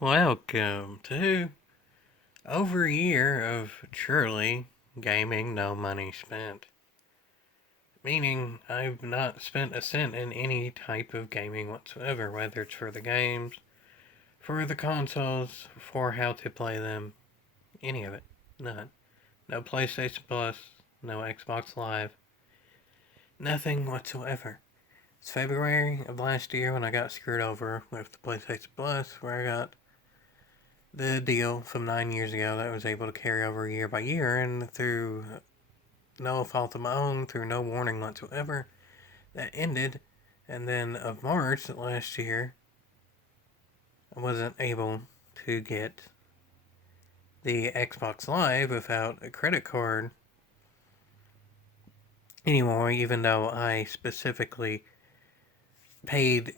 Welcome to over a year of truly gaming, no money spent. Meaning, I've not spent a cent in any type of gaming whatsoever, whether it's for the games, for the consoles, for how to play them, any of it. None. No PlayStation Plus, no Xbox Live, nothing whatsoever. It's February of last year when I got screwed over with the PlayStation Plus, where I got the deal from 9 years ago that I was able to carry over year by year, and through no fault of my own, through no warning whatsoever, that ended. And then of March last year, I wasn't able to get the Xbox Live without a credit card anymore, even though I specifically paid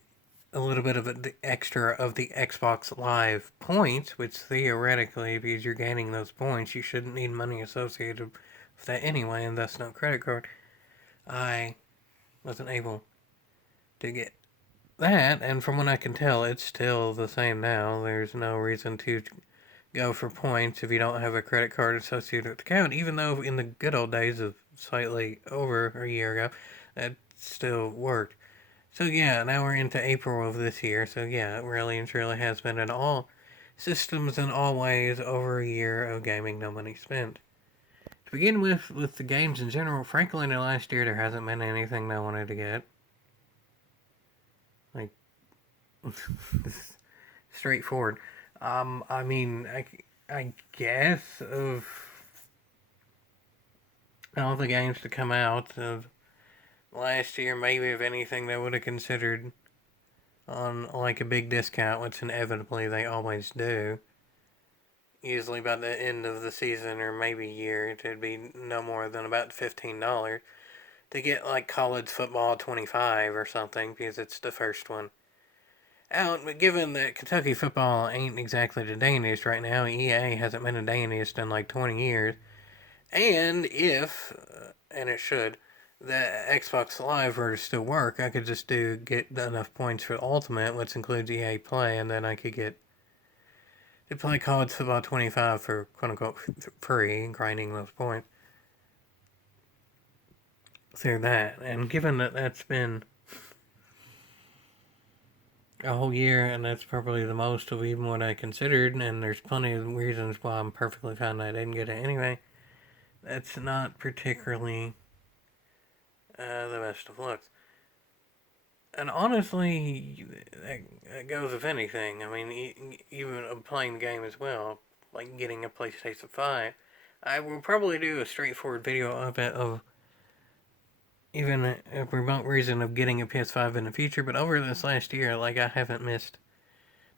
a little bit of the extra of the Xbox Live points, which theoretically, because you're gaining those points, you shouldn't need money associated with that anyway, and thus no credit card. I wasn't able to get that, and from what I can tell, it's still the same now. There's no reason to go for points if you don't have a credit card associated with the account, even though in the good old days of slightly over a year ago, that still worked. So yeah, now we're into April of this year, so yeah, it really and truly has been in all systems and all ways over a year of gaming, no money spent. To begin with the games in general, frankly, in the last year, there hasn't been anything I wanted to get. Like, straightforward. I mean, I guess of all the games to come out of last year, maybe if anything, they would have considered on like a big discount, which inevitably they always do. Usually by the end of the season or maybe year, it'd be no more than about $15 to get like college football 25 or something because it's the first one out. But given that Kentucky football ain't exactly the Danish right now, EA hasn't been a Danish in like 20 years. And if, and it should, the Xbox Live were to still work, I could just get enough points for Ultimate, which includes EA Play, and then I could get to play college football 25 for quote unquote free, grinding those points through that. And given that that's been a whole year, and that's probably the most of even what I considered, and there's plenty of reasons why I'm perfectly fine I didn't get it anyway, that's not particularly the best of looks. And honestly, that goes with anything. I mean, even playing the game as well, like getting a PlayStation 5. I will probably do a straightforward video of it, of even a remote reason of getting a PS5 in the future, but over this last year, like, I haven't missed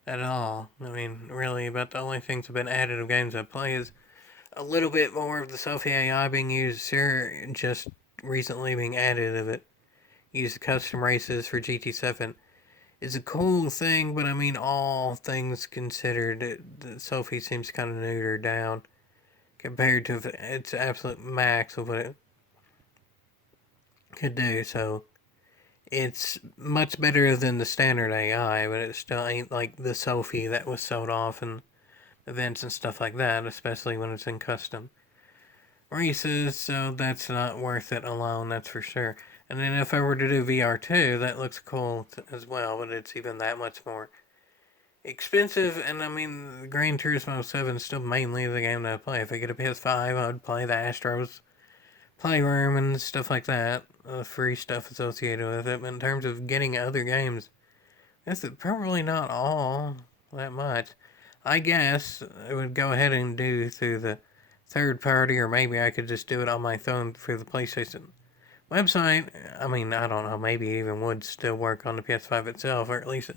that at all. I mean, really, about the only things that have been added of games I play is a little bit more of the Sophie AI being used here, just recently being added of it. Use custom races for GT7 is a cool thing, but I mean, all things considered, Sophie seems kind of neutered down compared to its absolute max of what it could do. So it's much better than the standard AI, but it still ain't like the Sophie that was sold off in events and stuff like that, especially when it's in custom races. So that's not worth it alone, that's for sure. And then if I were to do VR2, that looks cool as well, but it's even that much more expensive. And I mean, Gran Turismo 7 is still mainly the game that I play. If I get a PS5, I would play the Astros Playroom and stuff like that. Free stuff associated with it. But in terms of getting other games, that's probably not all that much. I guess I would go ahead and do through the third party, or maybe I could just do it on my phone through the PlayStation website. I mean, I don't know, maybe even would still work on the PS5 itself, or at least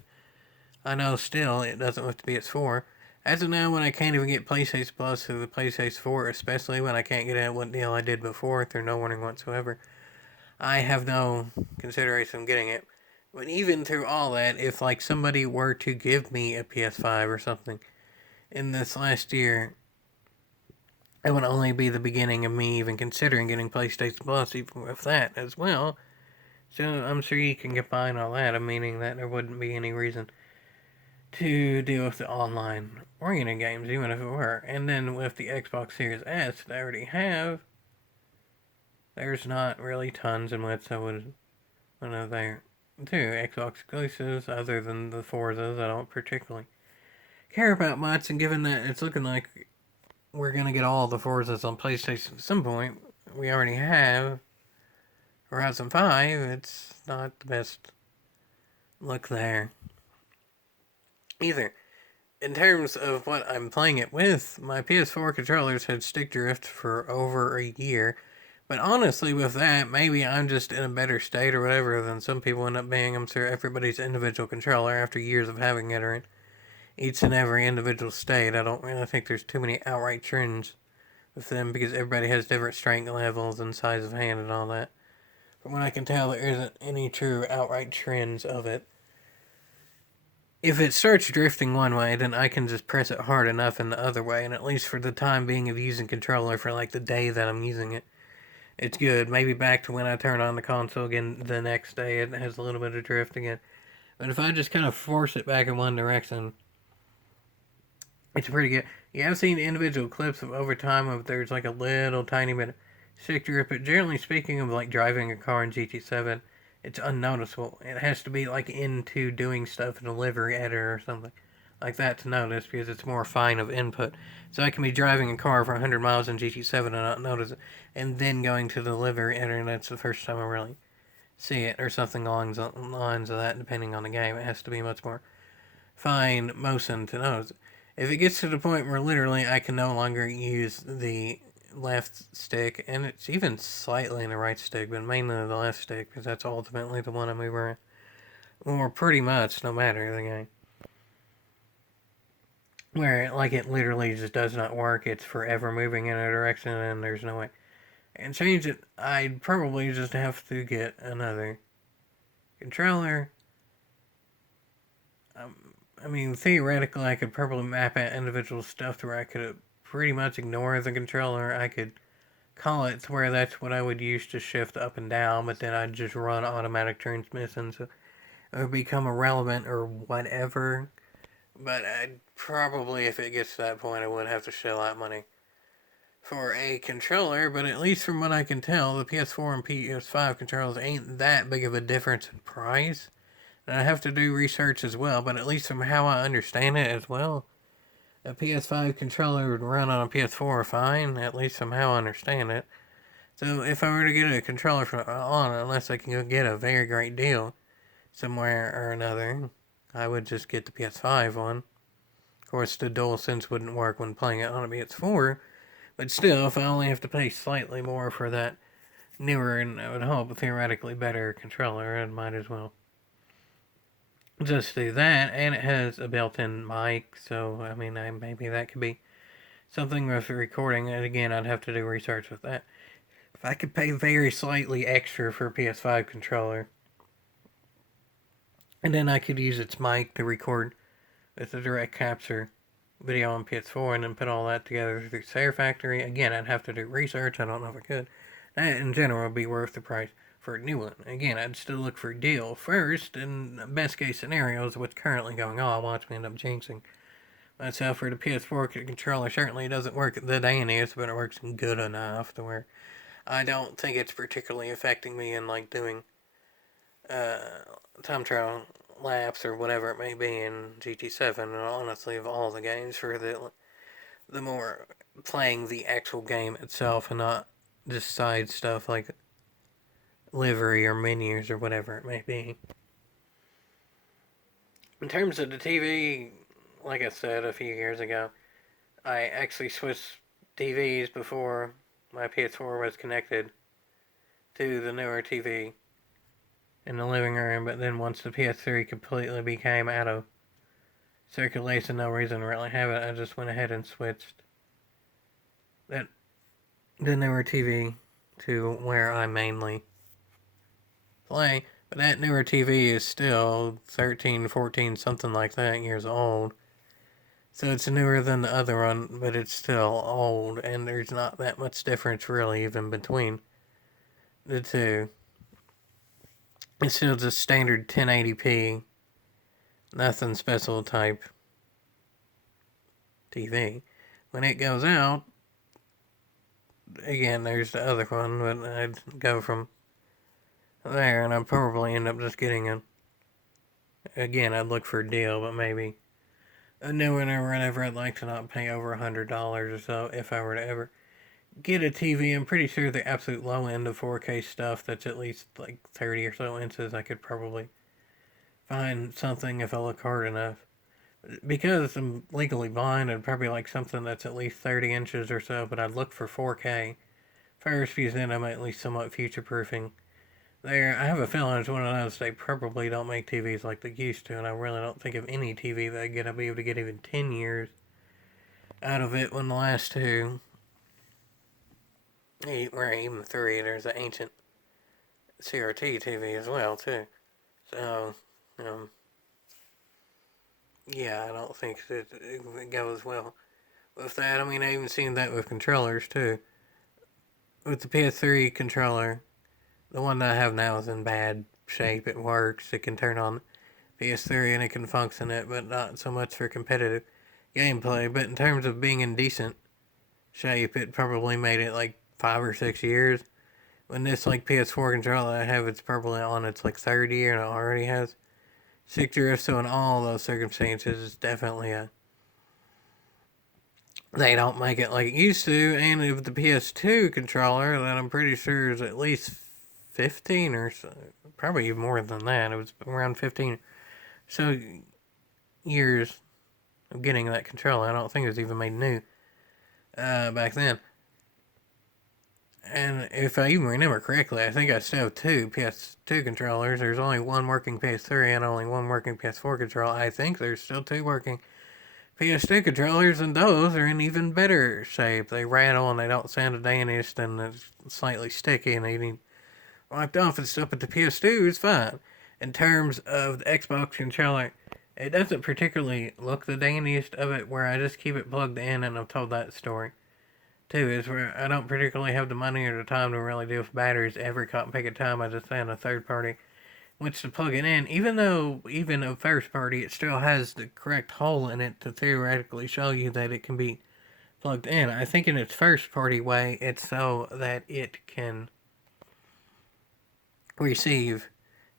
I know still it doesn't with the PS4. As of now, when I can't even get PlayStation Plus through the PlayStation 4, especially when I can't get it what deal I did before through no warning whatsoever, I have no consideration of getting it. But even through all that, if like somebody were to give me a PS5 or something in this last year, it would only be the beginning of me even considering getting PlayStation Plus, even with that as well. So I'm sure you can get by and all that, meaning that there wouldn't be any reason to deal with the online oriented games, even if it were. And then with the Xbox Series S that I already have, there's not really tons in which I would want to there do Xbox exclusives other than the Forzas. I don't particularly care about much, and given that it's looking like we're gonna get all the Forzas on PlayStation at some point, we already have Horizon 5, it's not the best look there either. In terms of what I'm playing it with, my PS4 controllers had stick drift for over a year. But honestly, with that, maybe I'm just in a better state or whatever than some people end up being. I'm sure everybody's individual controller after years of having it are in each and every individual state. I don't really think there's too many outright trends with them because everybody has different strength levels and size of hand and all that. From what I can tell, there isn't any true outright trends of it. If it starts drifting one way, then I can just press it hard enough in the other way, and at least for the time being of using controller for like the day that I'm using it, it's good. Maybe back to when I turn on the console again the next day, it has a little bit of drift again. But if I just kind of force it back in one direction, it's pretty good. Yeah, I've seen individual clips of over time of there's like a little tiny bit of stick drift, but generally speaking of like driving a car in GT7, it's unnoticeable. It has to be like into doing stuff in a livery editor or something like that to notice because it's more fine of input. So I can be driving a car for 100 miles in GT7 and not notice it, and then going to the livery editor, and that's the first time I really see it, or something along the lines of that, depending on the game. It has to be much more fine motion to notice. If it gets to the point where literally I can no longer use the left stick, and it's even slightly in the right stick, but mainly the left stick, because that's ultimately the one I move around. Or pretty much, no matter the game. Where, like, it literally just does not work, it's forever moving in a direction, and there's no way. And change it, I'd probably just have to get another controller. I mean, theoretically, I could probably map out individual stuff to where I could pretty much ignore the controller. I could call it to where that's what I would use to shift up and down, but then I'd just run automatic transmission, so it would become irrelevant or whatever. But I'd probably, if it gets to that point, I would have to shell out money for a controller. But at least from what I can tell, the PS4 and PS5 controllers ain't that big of a difference in price. And I have to do research as well, but at least from how I understand it as well, a PS5 controller would run on a PS4 fine, at least from how I understand it. So if I were to get a controller from on, unless I can go get a very great deal somewhere or another, I would just get the PS5 one. Of course, the DualSense wouldn't work when playing it on a PS4, but still, if I only have to pay slightly more for that newer and I would hope theoretically better controller, I might as well just do that. And it has a built-in mic, so I mean, maybe that could be something with recording. And again, I'd have to do research with that. If I could pay very slightly extra for a PS5 controller, and then I could use its mic to record with a direct capture video on PS4 and then put all that together through Sayer Factory. Again, I'd have to do research. I don't know if I could. That in general would be worth the price for a new one. Again, I'd still look for a deal first, and best case scenario is what's currently going on. Watch me end up jinxing myself for the PS4 controller. Certainly doesn't work the daniest, but it works good enough to where I don't think it's particularly affecting me in like doing uh, time trial laps or whatever it may be in GT7. And honestly, of all the games, for the more playing the actual game itself and not just side stuff like livery or menus or whatever it may be. In terms of the TV, like I said a few years ago, I actually switched TVs before my PS4 was connected to the newer TV in the living room, but then once the PS3 completely became out of circulation, no reason to really have it, I just went ahead and switched that the newer TV to where I mainly play. But that newer TV is still 13, 14, something like that years old. So it's newer than the other one, but it's still old, and there's not that much difference really even between the two. It's still just standard 1080p nothing special type TV. When it goes out, again, there's the other one, but I'd go from there, and I'd probably end up just getting a. Again, I'd look for a deal, but maybe a new one or whatever. I'd like to not pay over $100 or so if I were to ever get a TV. I'm pretty sure the absolute low end of 4K stuff that's at least like 30 or so inches, I could probably find something if I look hard enough. Because I'm legally blind, I'd probably like something that's at least 30 inches or so, but I'd look for 4K first because then I'm at least somewhat future proofing. There, I have a feeling it's one of those they probably don't make TVs like they used to, and I really don't think of any TV that I'm gonna be able to get even 10 years out of it when the last two, or even three, there's an ancient CRT TV as well, too. So, um, yeah, I don't think that it goes well with that. I mean, I even seen that with controllers, too. With the PS3 controller, the one that I have now is in bad shape. It works. It can turn on PS3 and it can function it, but not so much for competitive gameplay. But in terms of being in decent shape, it probably made it like 5 or 6 years. When this like PS4 controller I have, it's probably on its like third year and it already has 6 years. So in all those circumstances, it's definitely a. They don't make it like it used to, and with the PS2 controller, that I'm pretty sure is at least 15 or so, probably even more than that. It was around 15 so years of getting that controller. I don't think it was even made new back then. And if I even remember correctly, I think I still have two PS2 controllers. There's only one working PS3 and only one working PS4 controller. I think there's still two working PS2 controllers, and those are in even better shape. They rattle and they don't sound the daniest, and it's slightly sticky, and they need wiped off and stuff. But the PS2 is fine. In terms of the Xbox controller, it doesn't particularly look the dandiest of it, where I just keep it plugged in, and I've told that story too, is where I don't particularly have the money or the time to really deal with batteries every pick a time. I just found a third party which to plug it in, even though even a first party, it still has the correct hole in it to theoretically show you that it can be plugged in. I think in its first party way, it's so that it can receive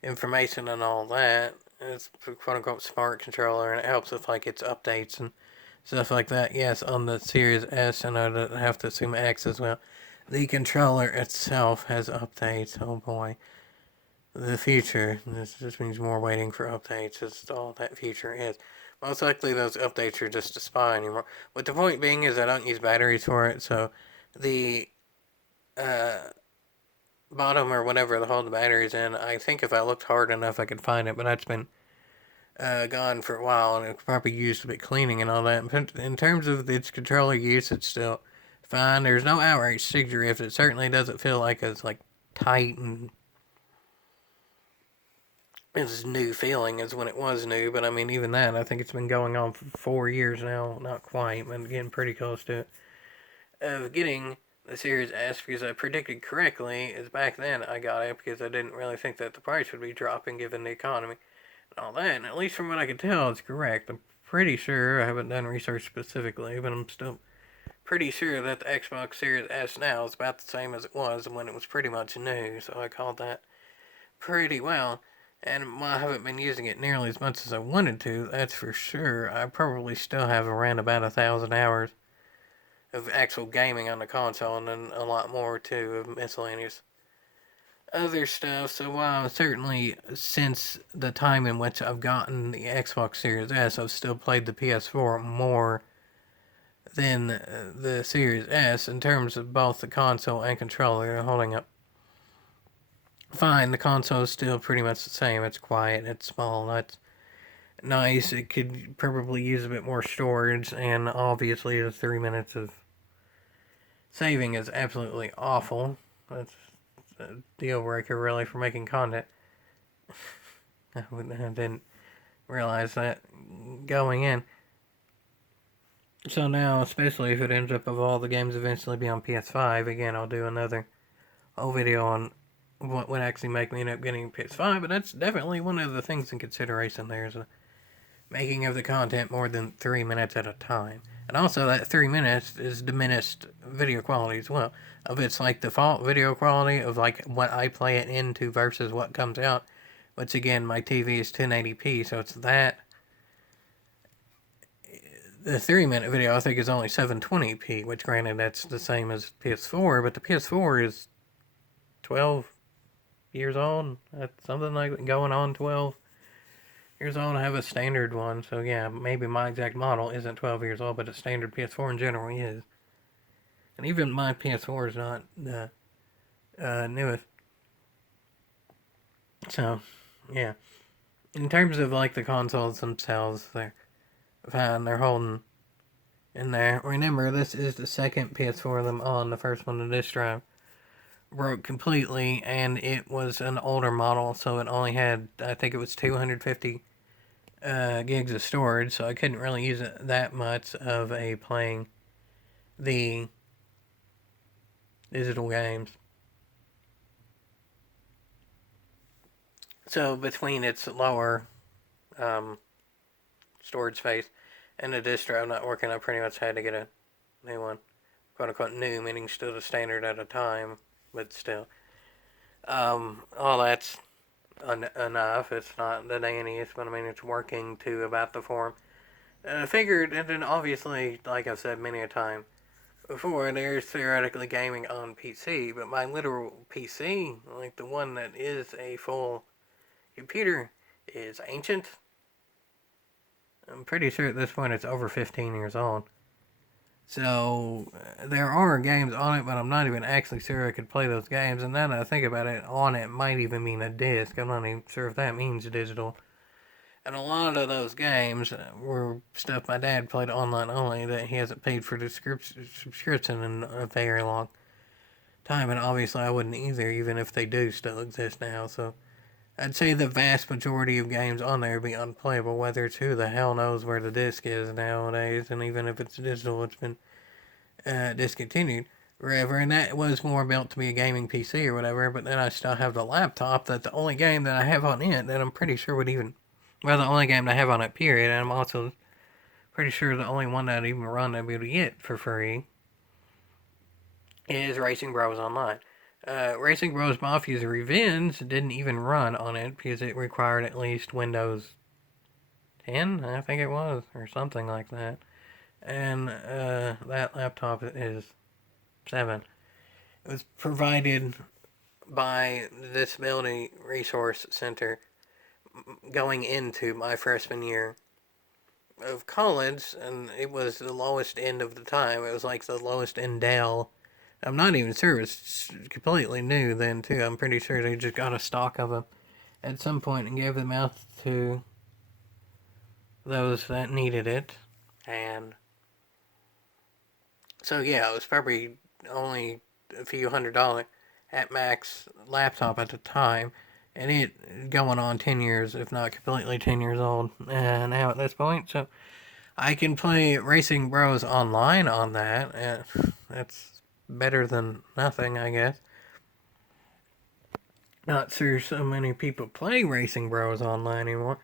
information and all that. It's a quote unquote smart controller, and it helps with like its updates and stuff like that. Yes, on the Series S, and I have to assume X as well. The controller itself has updates. Oh boy. The future. This just means more waiting for updates. That's all that future is. Most likely those updates are just a spy anymore. But the point being is I don't use batteries for it, so the bottom or whatever the hole the battery's in, I think if I looked hard enough I could find it, but that's been gone for a while, and it's probably used a bit cleaning and all that. But in terms of its controller use, it's still fine. There's no outright stick drift. It certainly doesn't feel like it's like tight and it's new feeling as when it was new, but I mean, even that, I think it's been going on for 4 years now. Not quite, but getting pretty close to it. Of getting the Series S because I predicted correctly, is back then I got it because I didn't really think that the price would be dropping given the economy and all that. And at least from what I can tell, it's correct. I'm pretty sure, I haven't done research specifically, but I'm still pretty sure that the Xbox Series S now is about the same as it was when it was pretty much new, so I called that pretty well. And while I haven't been using it nearly as much as I wanted to, that's for sure, I probably still have around about 1,000 hours of actual gaming on the console, and then a lot more too of miscellaneous other stuff. So while certainly since the time in which I've gotten the Xbox Series S, I've still played the PS4 more than the Series S in terms of both the console and controller. They're holding up fine. The console is still pretty much the same. It's quiet, it's small, that's nice. It could probably use a bit more storage, and obviously the 3 minutes of saving is absolutely awful. That's a deal breaker, really, for making content. I didn't realize that going in. So now, especially if it ends up of all the games eventually be on PS5, again, I'll do another whole video on what would actually make me end up getting PS5, but that's definitely one of the things in consideration there is making of the content more than 3 minutes at a time. And also, that 3 minutes is diminished video quality as well. Of its like default video quality of like what I play it into versus what comes out. Which again, my TV is 1080p, so it's that. The 3 minute video I think is only 720p, which granted that's the same as PS4, but the PS4 is 12 years old. That's something like going on 12 years old. I have a standard one, so yeah, maybe my exact model isn't 12 years old, but a standard PS4 in general is. And even my PS4 is not the newest. So, yeah. In terms of like the consoles themselves, they're fine. They're holding in there. Remember, this is the second PS4 of them on. The first one, the disk drive, broke completely, and it was an older model, so it only had, I think it was 250 gigs of storage, so I couldn't really use it that much of a playing the digital games. So between its lower storage space and the disk drive not working, I pretty much had to get a new one. Quote unquote new, meaning still the standard at a time, but still. All that's enough. It's not the dandiest, but I mean, it's working to about the form. I figured, and then obviously, like I've said many a time before, there's theoretically gaming on PC, but my literal PC, like the one that is a full computer, is ancient. I'm pretty sure at this point it's over 15 years old. So there are games on it, but I'm not even actually sure I could play those games. And now that I think about it, on it might even mean a disc. I'm not even sure if that means digital. And a lot of those games were stuff my dad played online only that he hasn't paid for the subscription in a very long time. And obviously I wouldn't either, even if they do still exist now. So I'd say the vast majority of games on there be unplayable, whether it's who the hell knows where the disc is nowadays, and even if it's digital, it's been discontinued wherever, and that was more built to be a gaming PC or whatever, but then I still have the laptop that the only game that I have on it that I'm pretty sure would even, well, the only game that I have on it, period, and I'm also pretty sure the only one that I'd even run I'd be able to get for free is Racing Bros Online. Racing Bros Mafia's Revenge didn't even run on it because it required at least Windows 10, I think it was, or something like that. And that laptop is 7. It was provided by the Disability Resource Center going into my freshman year of college, and it was the lowest end of the time. It was like the lowest end Dell. I'm not even sure it's completely new then, too. I'm pretty sure they just got a stock of them at some point and gave them out to those that needed it. And so, yeah, it was probably only a few $100 at max laptop at the time. And it going on 10 years, if not completely 10 years old now at this point. So I can play Racing Bros online on that. And that's better than nothing, I guess. Not sure so many people play Racing Bros online anymore.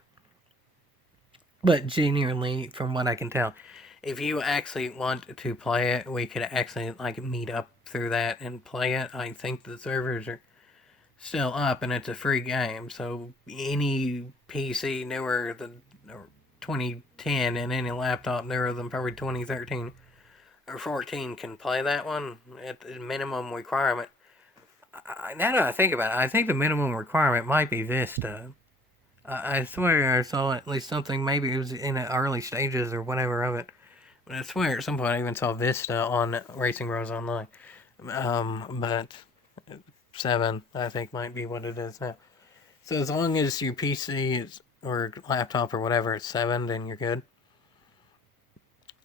But genuinely, from what I can tell, if you actually want to play it, we could actually like meet up through that and play it. I think the servers are still up and it's a free game. So any PC newer than 2010 and any laptop newer than probably 2013 or 14 can play that one at the minimum requirement. Now that I think about it, I think the minimum requirement might be Vista. I swear I saw at least something, maybe it was in the early stages or whatever of it. But I swear at some point I even saw Vista on Racing Bros Online. But 7, I think, might be what it is now. So as long as your PC is, or laptop or whatever, it's 7, then you're good.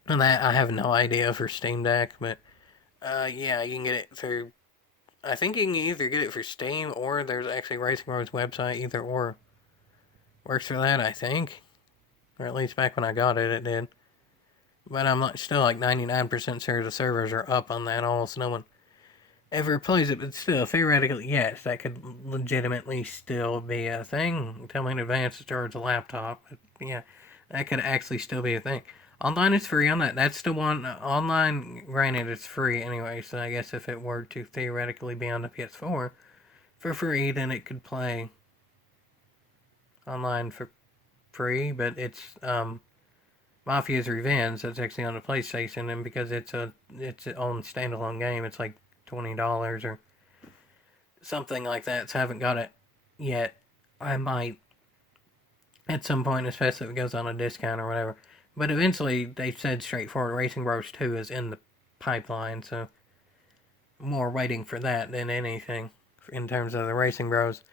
And that, I have no idea for Steam Deck, but yeah, you can get it through, I think you can either get it for Steam or there's actually Racing Bros website, either or. Works for that, I think. Or at least back when I got it, it did. But I'm still like 99% sure the servers are up on that. Almost no one ever plays it, but still, theoretically, yes, that could legitimately still be a thing. Tell me in advance to charge a laptop. But yeah, That could actually still be a thing. Online is free on that. That's the one. Online, granted, it's free anyway, so I guess if it were to theoretically be on the PS4 for free, then it could play online for free, but it's Mafia's Revenge that's actually on the PlayStation, and because it's its own standalone game, it's like $20 or something like that. So I haven't got it yet. I might at some point, especially if it goes on a discount or whatever. But eventually, they said straightforward, Racing Bros 2 is in the pipeline, so more waiting for that than anything in terms of the Racing Bros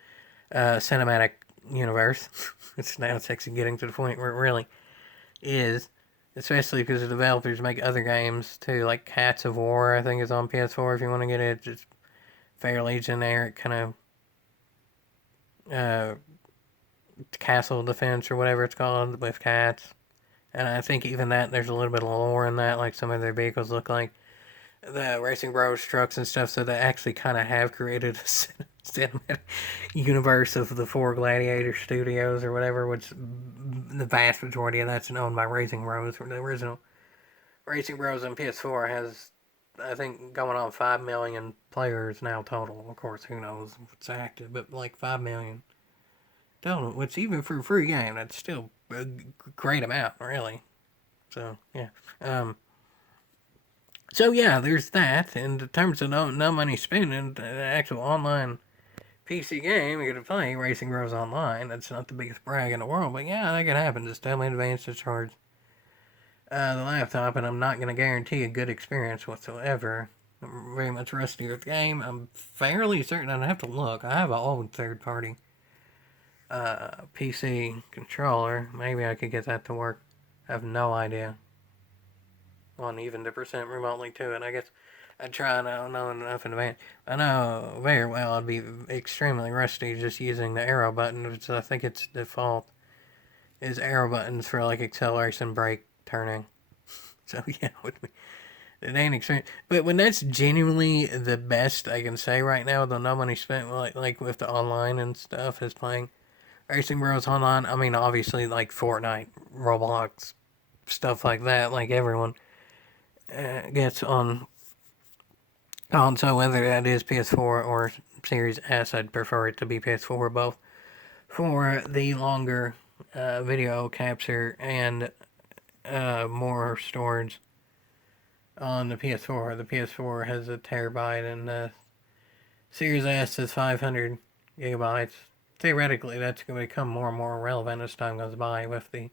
cinematic universe. It's actually getting to the point where it really is, especially because the developers make other games too, like Cats of War. I think is on PS4 if you want to get it. Just fairly generic kind of castle defense or whatever it's called with cats. And I think even that there's a little bit of lore in that, like some of their vehicles look like the Racing Bros trucks and stuff, so they actually kind of have created a cinematic universe of the four Gladiator Studios or whatever, which the vast majority of that's owned by Racing Bros. The original Racing Bros on PS4 has, I think, going on 5 million players now total. Of course, who knows if it's active, but like 5 million total, which even for a free game, that's still a great amount, really. So, yeah. So yeah, there's that. In terms of no money spent, the actual online PC game you can play Racing Bros Online. That's not the biggest brag in the world, but yeah, that can happen. Just tell me in advance to charge the laptop, and I'm not going to guarantee a good experience whatsoever. I'm very much rusty with the game. I'm fairly certain I'd have to look. I have an old third party PC controller. Maybe I could get that to work. I have no idea on even the percent remotely to it. I guess I'd try. I don't know enough in advance. I know very well I'd be extremely rusty just using the arrow button. Which I think its default is arrow buttons for like acceleration, brake, turning. So yeah, it ain't extreme. But when that's genuinely the best I can say right now, though no money spent, like with the online and stuff, is playing Racing Bros Online. I mean, obviously like Fortnite, Roblox, stuff like that. Like everyone gets on console, whether that is PS4 or Series S. I'd prefer it to be PS4 both for the longer video capture and more storage on the PS4. The PS4 has a terabyte and the Series S is 500 gigabytes. Theoretically, that's going to become more and more relevant as time goes by with the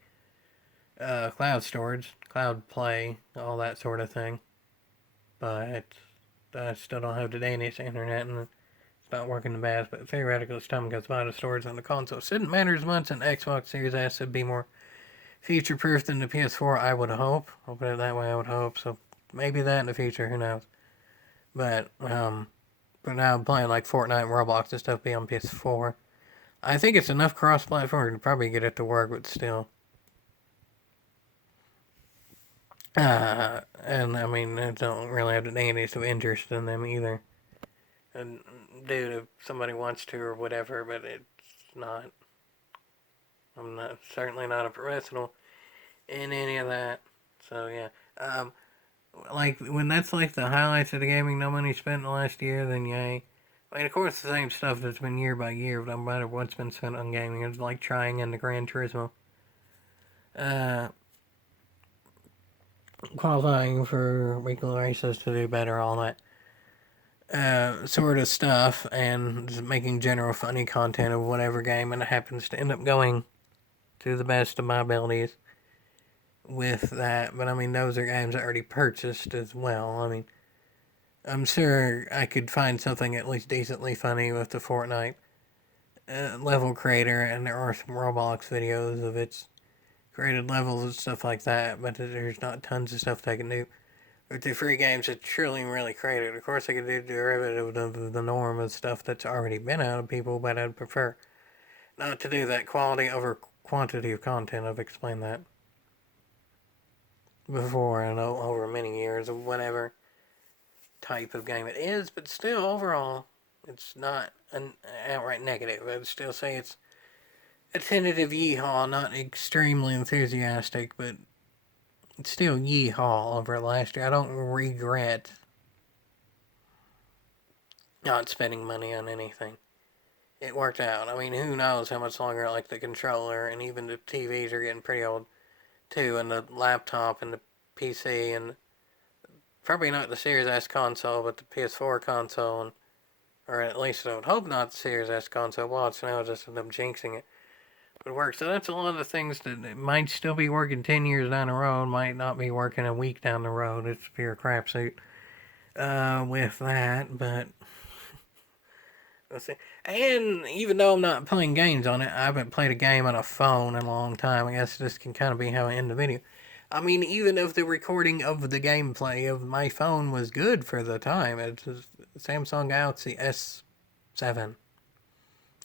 cloud storage, cloud play, all that sort of thing. But I still don't have the Danish internet and it's not working the best. But theoretically, as time goes by, the storage on the console shouldn't matter as much, and Xbox Series S would be more future proof than the PS4, I would hope. I'll put it that way, I would hope. So maybe that in the future, who knows. But for now, I'm playing like Fortnite and Roblox and stuff be on PS4. I think it's enough cross-platform to probably get it to work, but still. And I mean, I don't really have any sort of interest in them either. And dude, if somebody wants to or whatever, but it's not. I'm not certainly not a professional in any of that. So yeah, like when that's like the highlights of the gaming, no money spent in the last year, then yay. I mean, of course, the same stuff that's been year by year, but no matter what's been spent on gaming, it's like trying in the Gran Turismo. Uh, Qualifying for weekly races to do better, all that sort of stuff, and just making general funny content of whatever game, and it happens to end up going to the best of my abilities with that. But I mean, those are games I already purchased as well. I mean, I'm sure I could find something at least decently funny with the Fortnite level creator, and there are some Roblox videos of its created levels and stuff like that, but there's not tons of stuff they can do. With the free games that truly really created. Of course, I could do derivative of the norm of stuff that's already been out of people, but I'd prefer not to do that quality over quantity of content. I've explained that before, and over many years of whatever type of game it is, but still, overall, it's not an outright negative. I'd still say it's a tentative yeehaw, not extremely enthusiastic, but still yeehaw over last year. I don't regret not spending money on anything. It worked out. I mean, who knows how much longer like the controller and even the TVs are getting pretty old too, and the laptop and the PC and probably not the Series S console, but the PS4 console, and or at least I would hope not the Series S console. Well, it's now just end up jinxing it. But it works. So that's a lot of the things that might still be working 10 years down the road, might not be working a week down the road. It's pure crapsuit with that, but let's see. And even though I'm not playing games on it, I haven't played a game on a phone in a long time. I guess this can kind of be how I end the video. I mean, even if the recording of the gameplay of my phone was good for the time, it's a Samsung Galaxy S7.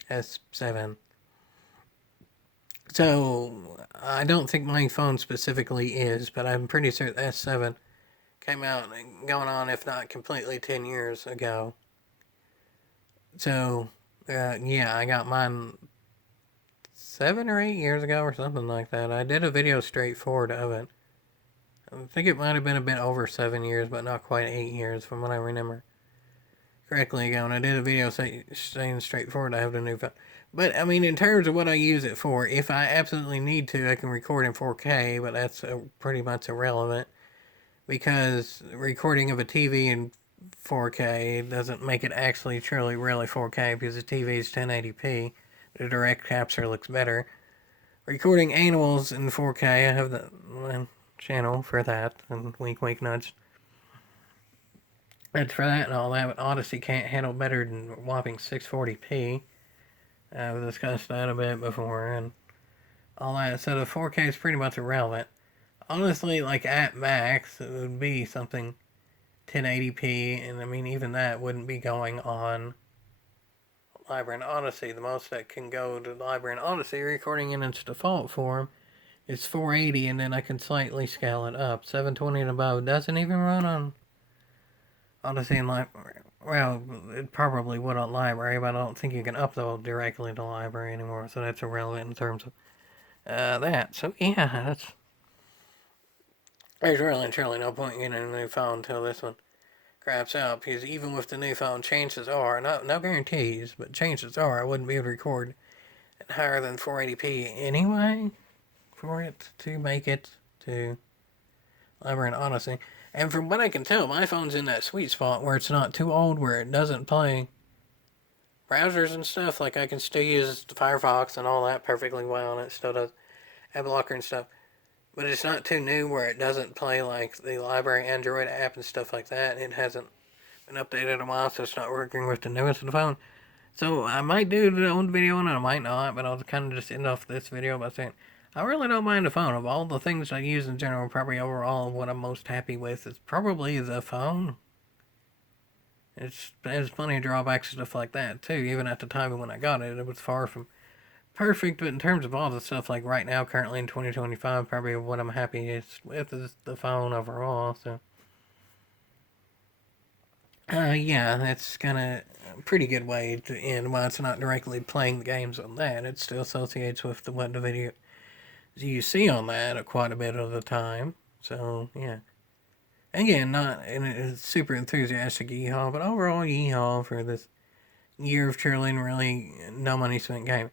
S7. So, I don't think my phone specifically is, but I'm pretty certain S7 came out going on, if not completely, 10 years ago. So, yeah, I got mine 7 or 8 years ago or something like that. I did a video straightforward of it. I think it might have been a bit over 7 years, but not quite 8 years from what I remember correctly ago. And I did a video saying straightforward I have the new phone. But, I mean, in terms of what I use it for, if I absolutely need to, I can record in 4K, but that's pretty much irrelevant. Because recording of a TV in 4K doesn't make it actually truly really 4K because the TV is 1080p. The direct capture looks better. Recording animals in 4K, I have the channel for that, and wink wink nudge. That's for that and all that, but Odyssey can't handle better than whopping 640p. I've discussed that a bit before, and all that. So the 4K is pretty much irrelevant. Honestly, like at max, it would be something 1080p, and I mean, even that wouldn't be going on Library and Odyssey. The most that can go to Library and Odyssey, recording in its default form, is 480, and then I can slightly scale it up. 720 and above doesn't even run on Odyssey and Library. Well, it probably would on Library, but I don't think you can upload directly to Library anymore, so that's irrelevant in terms of that. So, yeah, there's really and truly no point in getting a new phone until this one craps out, because even with the new phone, chances are, no guarantees, but chances are I wouldn't be able to record at higher than 480p anyway for it to make it to Library and Odyssey. And from what I can tell, my phone's in that sweet spot where it's not too old, where it doesn't play browsers and stuff. Like, I can still use Firefox and all that perfectly well, and it still does ad blocker and stuff. But it's not too new where it doesn't play like the Library Android app and stuff like that. It hasn't been updated in a while, so it's not working with the newest of the phone. So I might do the old video on it, I might not, but I'll kind of just end off this video by saying I really don't mind the phone. Of all the things I use in general, probably overall what I'm most happy with is probably the phone. It has plenty of drawbacks and stuff like that too. Even at the time when I got it, it was far from perfect. But in terms of all the stuff like right now, currently in 2025, probably what I'm happiest with is the phone overall. So, yeah, that's kind of a pretty good way to end. While it's not directly playing the games on that, it still associates with what the video you see on that quite a bit of the time. So, yeah. Again, not in a super enthusiastic yeehaw, but overall yeehaw for this year of truly and really no money spent game.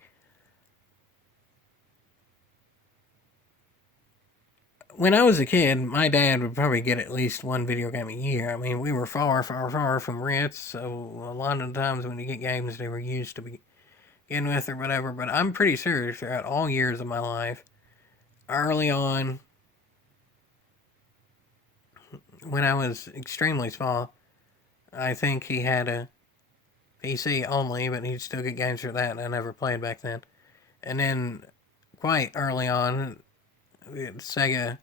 When I was a kid, my dad would probably get at least one video game a year. I mean, we were far, far, far from rich, so a lot of the times when you get games, they were used to begin with or whatever. But I'm pretty sure throughout all years of my life, early on, when I was extremely small, I think he had a PC only, but he'd still get games for that, and I never played back then. And then, quite early on, we had Sega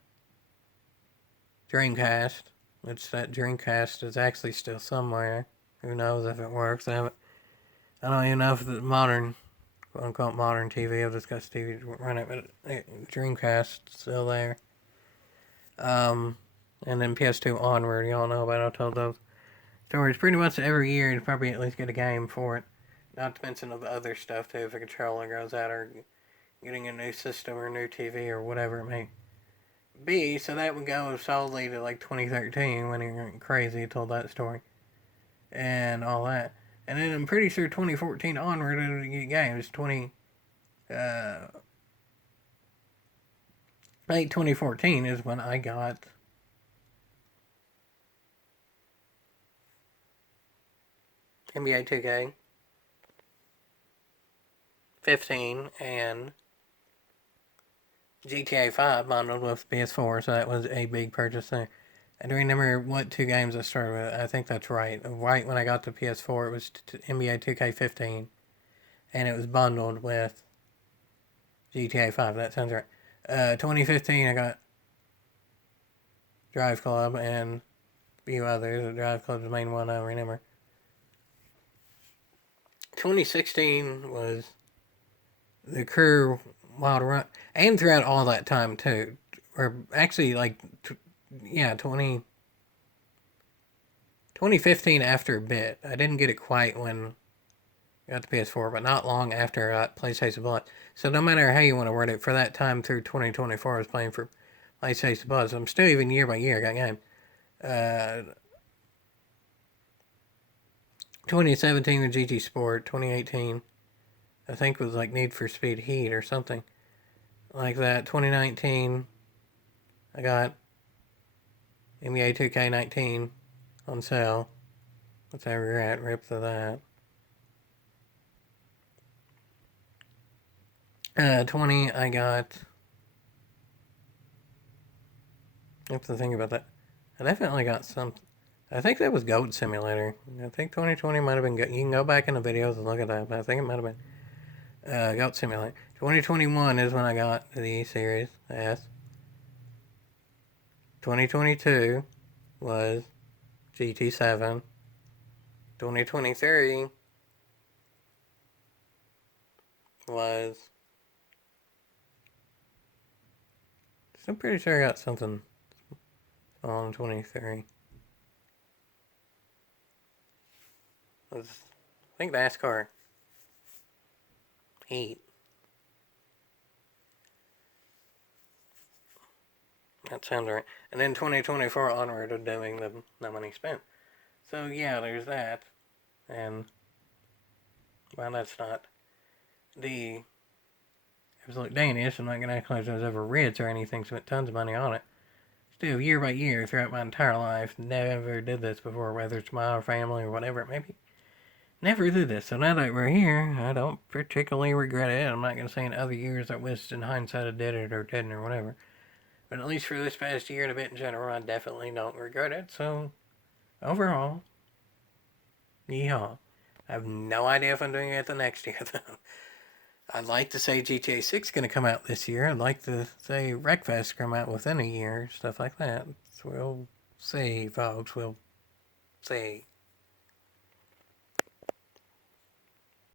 Dreamcast, which that Dreamcast is actually still somewhere. Who knows if it works? I don't even know if the modern, quote unquote, modern TV, I've discussed TV run it, but Dreamcast still there. And then PS2 onward, y'all know about. I told those stories pretty much every year. You'd probably at least get a game for it. Not to mention all the other stuff too. If a controller goes out or getting a new system or a new TV or whatever it may be. So that would go solidly to like 2013 when he went crazy, told that story and all that. And then I'm pretty sure 2014 onward it'll get games. Late 2014 is when I got NBA 2K 15 and GTA 5 bundled with PS4, so that was a big purchase there. I don't remember what two games I started with. I think that's right. Right when I got the PS4, it was NBA 2K15, and it was bundled with GTA 5. That sounds right. 2015, I got Drive Club and a few others. Drive Club's the main one I remember. 2016 was the Crew Wild Run, and throughout all that time too, or actually like, 2015 after a bit. I didn't get it quite when I got the PS4, but not long after I got PlayStation Plus. So no matter how you want to word it, for that time through 2024, I was playing for PlayStation Plus. I'm still even year by year got games. 2017 with GT Sport. 2018, I think was like Need for Speed Heat or something like that. 2019, I got NBA 2K19 on sale. What's that regret? Rip to that. 20, I got. I have to think about that. I definitely got some. I think that was Goat Simulator. I think 2020 might have been. You can go back in the videos and look at that, but I think it might have been Goat Simulator. 2021 is when I got the Series S. 2022 was GT7. 2023 was. I'm pretty sure I got something on 23. Was, I think NASCAR Heat. That sounds right. And then 2024 onward of doing the money spent. So yeah, there's that. And well, that's not the absolute Danish. I'm not gonna act like I was ever rich or anything. Spent tons of money on it. Still, year by year, throughout my entire life, never did this before. Whether it's my family or whatever it may be, never did this. So now that we're here, I don't particularly regret it. I'm not gonna say in other years I wished in hindsight I did it or didn't or whatever. But at least for this past year and a bit in general, I definitely don't regret it. So overall, yeehaw. I have no idea if I'm doing it the next year, though. I'd like to say GTA 6 is going to come out this year. I'd like to say Wreckfest come out within a year, stuff like that. So we'll see, folks. We'll see.